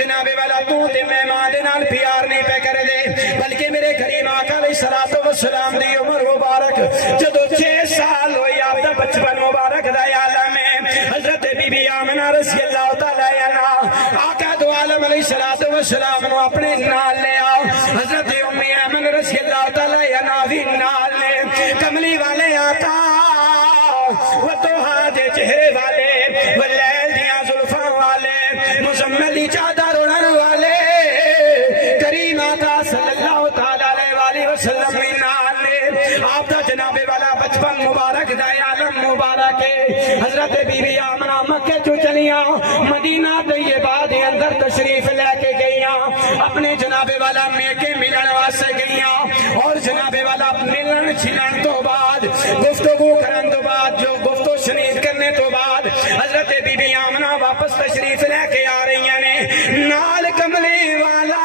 جناب والا تو تے مہمان دے نال پیار نہیں پہ کر دے بلکہ میرے کریم آقا علیہ الصلوۃ والسلام دی عمر مبارک جدو 6 سال ہوئی آپ دا بچپن مبارک دا عالم ہے حضرت بی بی آمنہ رضی اللہ تعالی عنہا آقا دو عالم علیہ الصلوۃ والسلام نو اپنے نال لے آؤ حضرت ام ایمن رضی اللہ تعالی عنہا بھی نال لے کملی والے آقا وہ تو دے چہرے والے واللیل دیاں زلفاں والے مزملی چادر اڑن والے کریم آقا صلی اللہ تعالی علیہ وسلم نال لے آپ دا جناب والا بچپن مبارک دا عالم مبارک ہے حضرت بی بی آمنہ مکے چو چلیاں مدینہ طیبہ دے اندر تشریف لے کے گئیاں اپنے جناب والا میکے ملن واسطے گئیاں اور جناب والا ملن چھلن تو بعد گفتگو کرن تو بعد جو گفتگو شنید کرنے تو بعد حضرت بی بی آمنہ واپس تشریف لے کے آ رہی ہیں نال کملی والا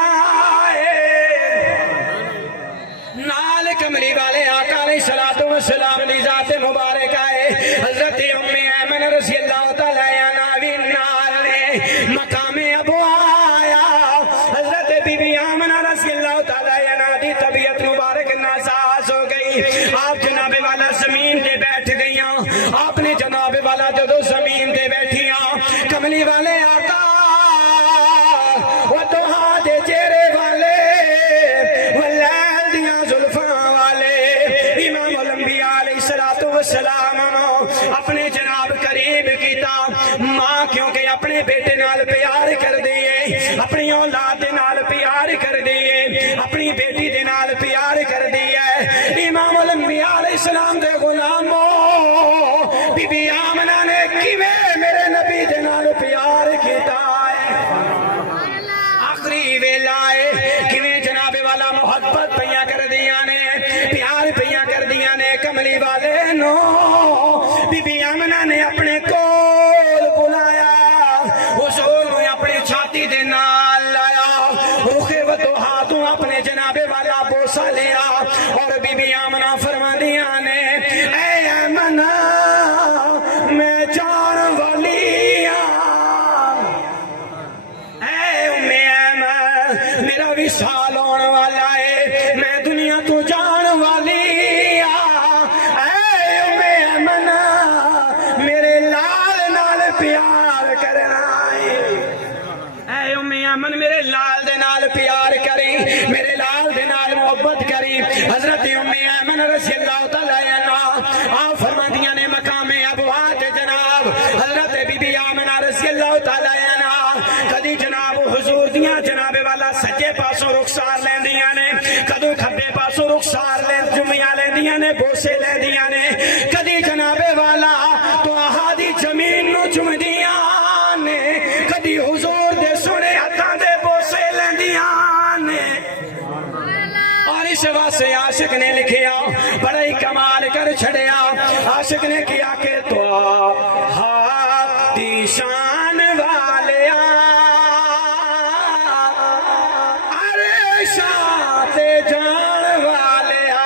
نال کملی والے آقا علیہ الصلوۃ والسلام دی ذات مبارک آئے حضرت ام ایمن رضی اللہ تعالی عنہا بھی نال نے مقام ابو آیا حضرت بی بی آمنہ رضی اللہ تعالی عنہا دی طبیعت مبارک ناساز ہو گئی آپ جناب والا زمین دے بیٹھ گئیاں آپ نے جناب والا جدو زمین دے بیٹھیاں کملی والے آقا وہ تو دے چہرے والے سلام اپنے جناب قریب کیتا ماں کیونکہ اپنے بیٹے نال پیار کر دیئے اپنی اولاد دے نال پیار کر دیئے اپنی بیٹی دے نال پیار کر دیئے امام الانبیاء علیہ السلام دے غلاموں بی بی آمنہ نے کیویں میرے نبی دے نال پیار کیتا ہے آخری ویلا ہے کیویں جناب والا محبت پیاں کر دیاں نے پیار پیاں کر دیاں نے کملی والے نو بی بی آمنہ نے اپنے کول بلایا حضور نے اپنی چھاتی دے نال لایا روخے و تو ہاتھوں اپنے جناب والا بوسا لیا اور بی بی آمنہ فرماندیاں نے اے آمنہ میں جان والی اے ام ایمن میرا وصال ہونے والا ہے میں دنیا تو جان والی پیار کرنا اے ام ایمن میرے لال دے نال پیار کری میرے لال دے نال محبت کری حضرت ام ایمن رضی اللہ تعالی عنہا آپ فرماندیاں نے مقام ابوات جناب حضرت بی بی آمنہ رضی اللہ تعالی عنہا کدی جناب حضور دیاں جناب والا سجے پاسوں رخسار لیندیاں نے کدو کھبے پاسوں رخسار جمعیاں لیندیاں نے بوسے لیندیاں نے کدی جناب والا تو آہادی زمین نو چمدیاں نے کدی حضور دے سنے ہتھاں دے بوسے لیندیاں نے اور اس واسطے عاشق نے لکھیا بڑا ہی کمال کر چھڑیا عاشق نے کیا کہ تو ہاتھی شان والیا ارے شاہ جان والیا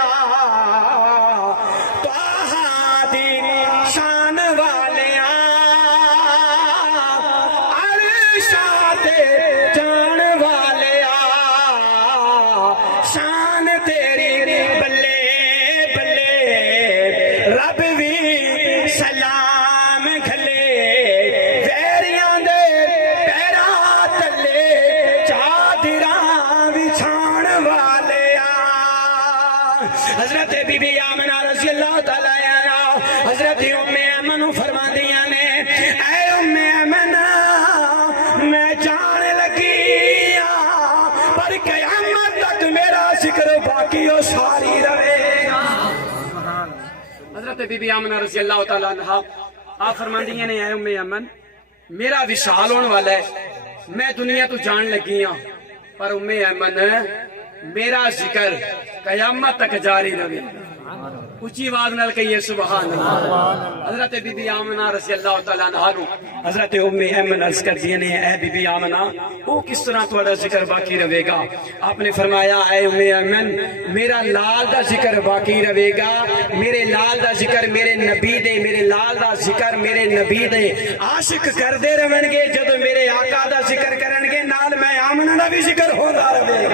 تو ہاتھی شان والیا جان والیا شان تیری بلے بلے رب بھی سلام گھلے ویریاں دے پیراں تلے چادراں وچھان والیا حضرت بی بی آمنہ رضی اللہ تعالی عنہا حضرت ام ایمن فرماندیاں نے اے ام ایمن میں جان لگی پر قیامت تک میرا ذکر باقی و ساری رہے گا حضرت بی بی آمنہ رضی اللہ تعالیٰ عنہ آپ فرماندیاں نے اے ام ایمن میرا وصال ہونے والا ہے میں دنیا تو جان لگی ہوں پر ام ایمن میرا ذکر قیامت تک جاری رہے اچھی آواز نال کہیے سبحان اللہ حضرت بی بی آمنہ رضی اللہ تعالیٰ عنہ حضرت ام ایمن عرض کر دیے نے اے بی بی آمنہ وہ کس طرح تھوڑا ذکر باقی رہے گا آپ نے فرمایا اے ام ایمن میرا لال دا ذکر باقی رہے گا میرے لال دا ذکر میرے نبی دے میرے لال دا ذکر میرے نبی دے عاشق کر دے رہن گے جب میرے آقا دا ذکر کرن گے نال میں بھی ذکر ہوتا رہے